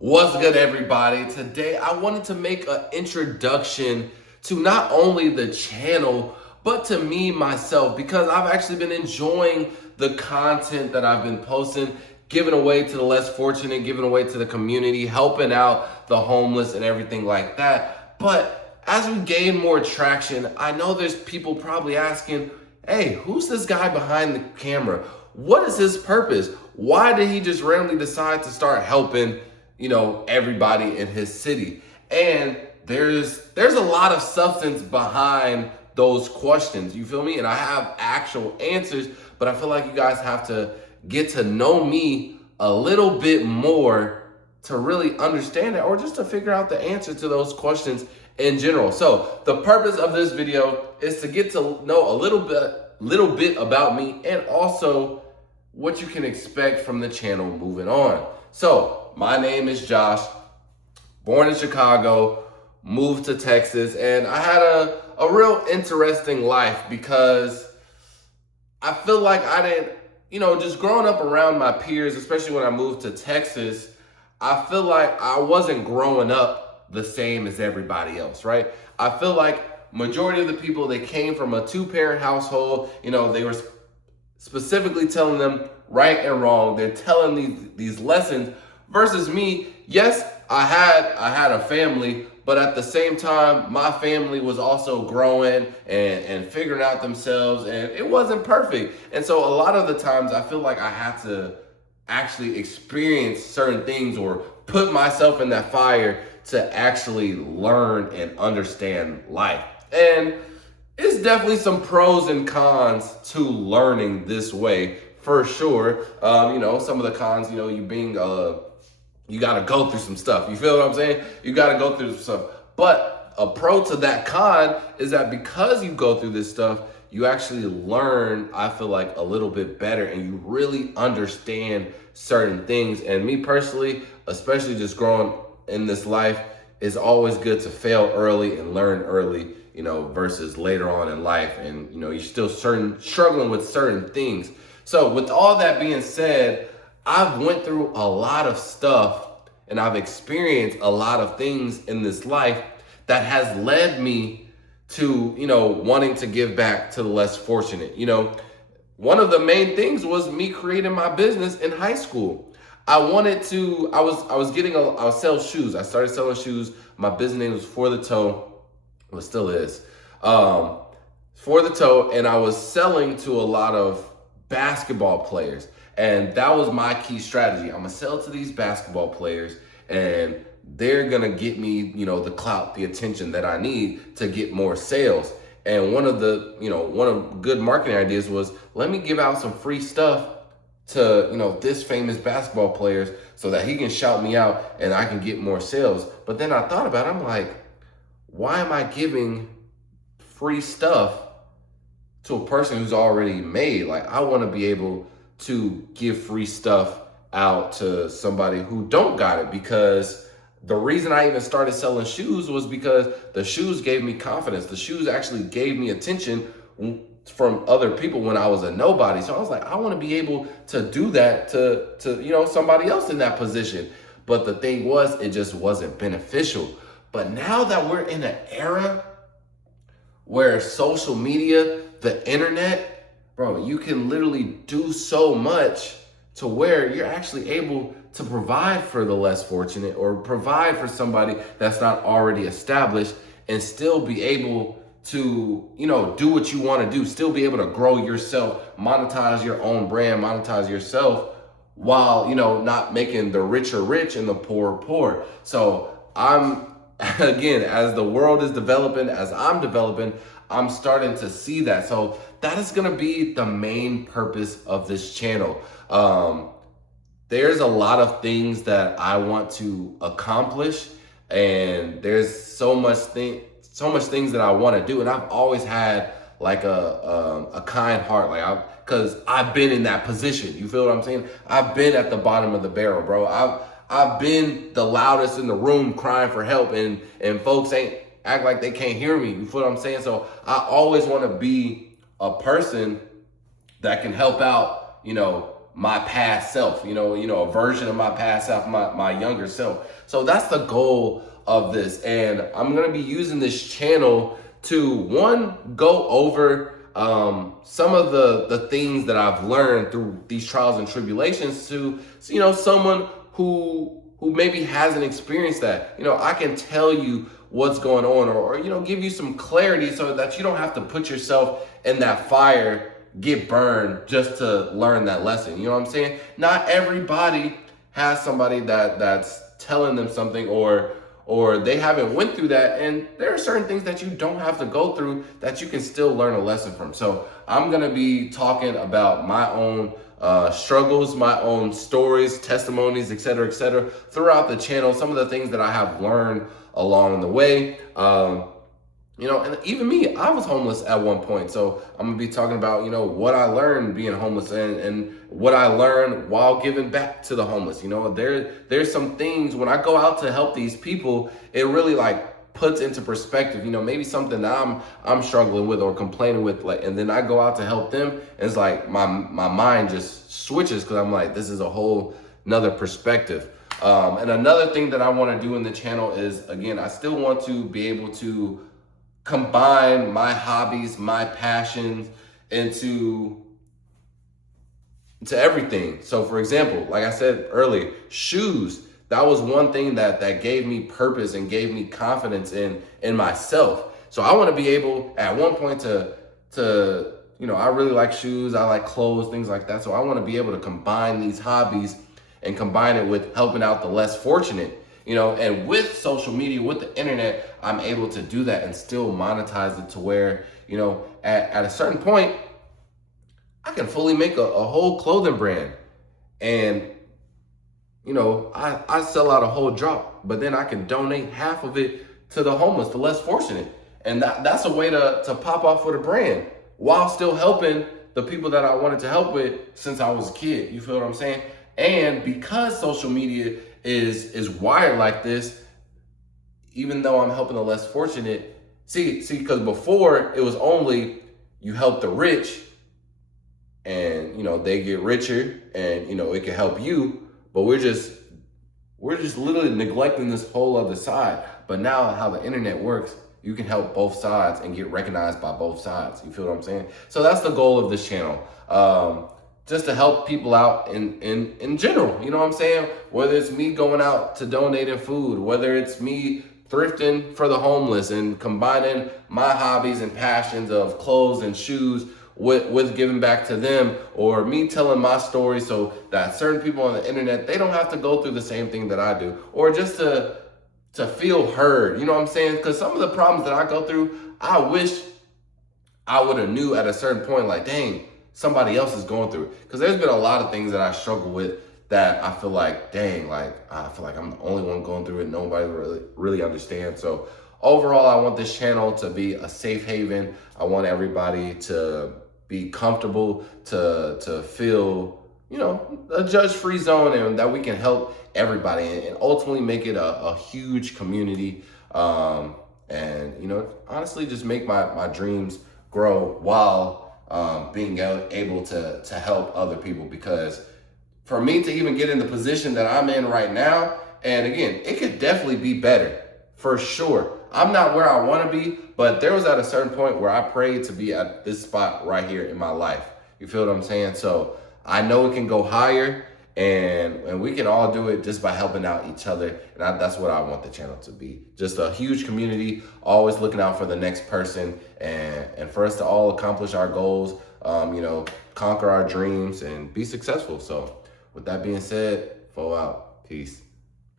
What's good, everybody? Today I wanted to make an introduction to not only the channel, but to me myself, because I've actually been enjoying the content that I've been posting, giving away to the less fortunate, giving away to the community, helping out the homeless and everything like that. But as we gain more traction, I know there's people probably asking, hey, who's this guy behind the camera? What is his purpose? Why did he just randomly decide to start helping, everybody in his city? And there's a lot of substance behind those questions. You feel me? And I have actual answers, but I feel like you guys have to get to know me a little bit more to really understand it, or just to figure out the answer to those questions in general. So the purpose of this video is to get to know a little bit about me, and also what you can expect from the channel moving on. So my name is Josh, born in Chicago, moved to Texas, and I had a real interesting life, because I feel like I didn't, just growing up around my peers, especially when I moved to Texas, I feel like I wasn't growing up the same as everybody else, right? I feel like majority of the people, they came from a two-parent household. They were specifically telling them right and wrong. They're telling these lessons, versus me. Yes, I had a family, but at the same time, my family was also growing and figuring out themselves, and it wasn't perfect. And so a lot of the times I feel like I had to actually experience certain things, or put myself in that fire to actually learn and understand life. And it's definitely some pros and cons to learning this way, for sure. Some of the cons, you got to go through some stuff. You feel what I'm saying? You got to go through some stuff. But a pro to that con is that because you go through this stuff, you actually learn, I feel like, a little bit better, and you really understand certain things. And me personally, especially just growing in this life, it's always good to fail early and learn early, versus later on in life. And, you're still struggling with certain things. So with all that being said, I've went through a lot of stuff, and I've experienced a lot of things in this life that has led me to, wanting to give back to the less fortunate. One of the main things was me creating my business in high school. I was sell shoes. I started selling shoes. My business name was For the Toe. Well, it still is. For the Toe, and I was selling to a lot of basketball players. And that was my key strategy. I'm gonna sell to these basketball players, and they're gonna get me, the clout, the attention that I need to get more sales. And one of good marketing ideas was, let me give out some free stuff to, this famous basketball players, so that he can shout me out and I can get more sales. But then I thought about it, I'm like, why am I giving free stuff to a person who's already made? Like, I want to be able to give free stuff out to somebody who don't got it, because the reason I even started selling shoes was because the shoes gave me confidence. The shoes actually gave me attention from other people when I was a nobody. So I was like, I want to be able to do that to somebody else in that position. But the thing was, it just wasn't beneficial. But now that we're in an era where social media, the internet, bro, you can literally do so much to where you're actually able to provide for the less fortunate, or provide for somebody that's not already established, and still be able to, do what you want to do, still be able to grow yourself, monetize your own brand, monetize yourself, while, not making the richer rich and the poor poor. So again, as the world is developing, as I'm developing, I'm starting to see that. So that is going to be the main purpose of this channel. There's a lot of things that I want to accomplish, and there's so much things that I want to do. And I've always had like a kind heart, because I've been in that position. You feel what I'm saying? I've been at the bottom of the barrel, bro. I've been the loudest in the room crying for help, and folks act like they can't hear me. You feel what I'm saying? So I always want to be a person that can help out, my past self, a version of my past self, my younger self. So that's the goal of this. And I'm going to be using this channel to, one, go over some of the things that I've learned through these trials and tribulations to, someone who maybe hasn't experienced that. I can tell you what's going on, or give you some clarity so that you don't have to put yourself in that fire, get burned just to learn that lesson. You know what I'm saying? Not everybody has somebody that's telling them something, or they haven't went through that, and there are certain things that you don't have to go through that you can still learn a lesson from. So I'm gonna be talking about my own struggles, my own stories, testimonies, etc., throughout the channel. Some of the things that I have learned along the way. And even me, I was homeless at one point. So I'm gonna be talking about, what I learned being homeless, and what I learned while giving back to the homeless. There's some things when I go out to help these people, it really puts into perspective, maybe something that I'm struggling with or complaining with, and then I go out to help them, and it's like my mind just switches, because I'm like, this is a whole another perspective. And another thing that I want to do in the channel is, again, I still want to be able to combine my hobbies, my passions into everything. So for example, like I said earlier, shoes, that was one thing that gave me purpose and gave me confidence in myself. So I want to be able at one point to I really like shoes, I like clothes, things like that. So I want to be able to combine these hobbies and combine it with helping out the less fortunate. And with social media, with the internet, I'm able to do that and still monetize it to where, at a certain point, I can fully make a whole clothing brand. And, I sell out a whole drop, but then I can donate half of it to the homeless, the less fortunate. And that's a way to pop off with a brand while still helping the people that I wanted to help with since I was a kid. You feel what I'm saying? And because social media is wired like this, even though I'm helping the less fortunate, see, because before it was only you help the rich and they get richer, and it can help you, but we're just literally neglecting this whole other side. But now how the internet works, you can help both sides and get recognized by both sides. You feel what I'm saying? So that's the goal of this channel. Just to help people out in general, you know what I'm saying? Whether it's me going out to donating food, whether it's me thrifting for the homeless and combining my hobbies and passions of clothes and shoes with giving back to them, or me telling my story so that certain people on the internet, they don't have to go through the same thing that I do, or just to feel heard, you know what I'm saying? Because some of the problems that I go through, I wish I would have knew at a certain point, like, dang, somebody else is going through it. Because there's been a lot of things that I struggle with that I feel like, dang, I feel like I'm the only one going through it. Nobody really understands. So overall, I want this channel to be a safe haven. I want everybody to be comfortable, to feel, a judge-free zone, and that we can help everybody and ultimately make it a huge community. And, honestly, just make my dreams grow while being able to help other people. Because for me to even get in the position that I'm in right now, and again, it could definitely be better, for sure. I'm not where I want to be, but there was at a certain point where I prayed to be at this spot right here in my life. You feel what I'm saying? So I know it can go higher, and we can all do it just by helping out each other. And that's what I want the channel to be. Just a huge community, always looking out for the next person, and for us to all accomplish our goals, conquer our dreams and be successful. So with that being said, fall out. Peace.